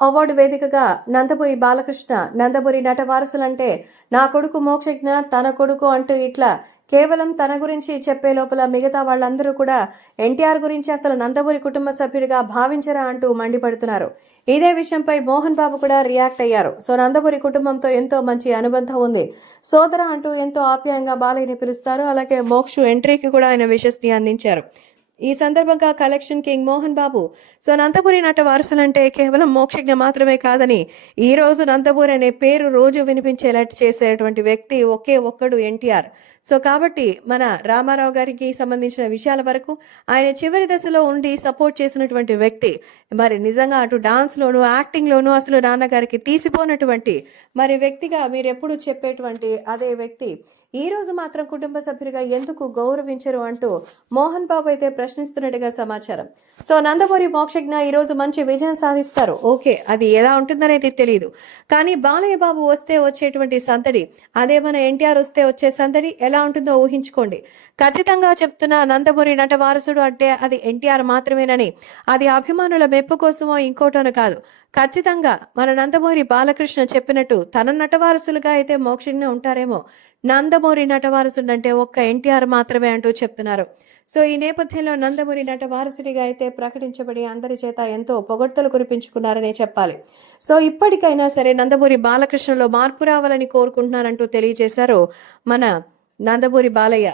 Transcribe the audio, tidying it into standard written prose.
Award వేదికగా నందమూరి బాలకృష్ణ నందమూరి నట వారసులంటే నా కొడుకు మోక్షజ్ఞ తన కొడుకు అంటూ ఇట్లా కేవలం తన గురించి చెప్పే లోపల మిగతా వాళ్ళందరూ కూడా ఎన్టీఆర్ గురించి అసలు నందమూరి కుటుంబ సభ్యుడిగా భావించరా అంటూ మండిపడుతున్నారు. ఇదే విషయంపై మోహన్ బాబు కూడా రియాక్ట్ అయ్యారు. సో నందమూరి కుటుంబంతో ఎంతో మంచి అనుబంధం ఉంది, సోదర అంటూ ఎంతో ఆప్యాయంగా బాలయ్యని పిలుస్తారు. అలాగే మోక్షు ఎంట్రీకి కూడా ఆయన విషెస్ ని అందించారు. ఈ సందర్భంగా collection king Mohan Babu so Nandamuri నట వారసులంటే కేవలం మోక్షజ్ఞ మాత్రమే కాదని, ఈ రోజు నందమూరి అనే పేరు రోజు వినిపించేలా చేసేటువంటి వ్యక్తి ఒకే ఒక్కడు ఎన్టీఆర్. సో కాబట్టి మన రామారావు గారికి సంబంధించిన విషయాల వరకు ఆయన చివరి దశలో ఉండి సపోర్ట్ చేసినటువంటి వ్యక్తి. మరి నిజంగా అటు డాన్స్లోను యాక్టింగ్లోను అసలు నాన్నగారికి తీసిపోనటువంటి మరి వ్యక్తిగా మీరు ఎప్పుడు చెప్పేటువంటి అదే వ్యక్తి ఈ రోజు మాత్రం కుటుంబ సభ్యులుగా ఎందుకు గౌరవించరు అంటూ మోహన్ బాబు అయితే ప్రశ్నిస్తున్నట్టుగా సమాచారం. సో నందమూరి మోక్షజ్ఞ ఈ రోజు మంచి విజయం సాధిస్తారు. ఓకే, అది ఎలా ఉంటుందనేది తెలియదు, కానీ బాలయ్య బాబు వస్తే వచ్చేటువంటి సందడి, అదే మన ఎన్టీఆర్ వస్తే వచ్చే సందడి ఎలా ఉంటుందో ఊహించుకోండి. ఖచ్చితంగా చెప్తున్న నందమూరి నట వారసుడు అంటే అది ఎన్టీఆర్ మాత్రమేనని, అది అభిమానుల మెప్పు కోసమో ఇంకోటోనో కాదు. ఖచ్చితంగా మన నందమూరి బాలకృష్ణ చెప్పినట్టు తన నటవారసులుగా అయితే మోక్షజ్ఞ ఉంటారేమో, నందమూరి నటవారసుడంటే ఒక్క ఎన్టీఆర్ మాత్రమే అంటూ చెప్తున్నారు. సో ఈ నేపథ్యంలో నందమూరి నట వారసుడిగా అయితే ప్రకటించబడి అందరి చేత ఎంతో పొగడ్తలు కురిపించుకున్నారనే చెప్పాలి. సో ఇప్పటికైనా సరే నందమూరి బాలకృష్ణలో మార్పు రావాలని కోరుకుంటున్నారంటూ తెలియజేశారు మన నందమూరి బాలయ్య.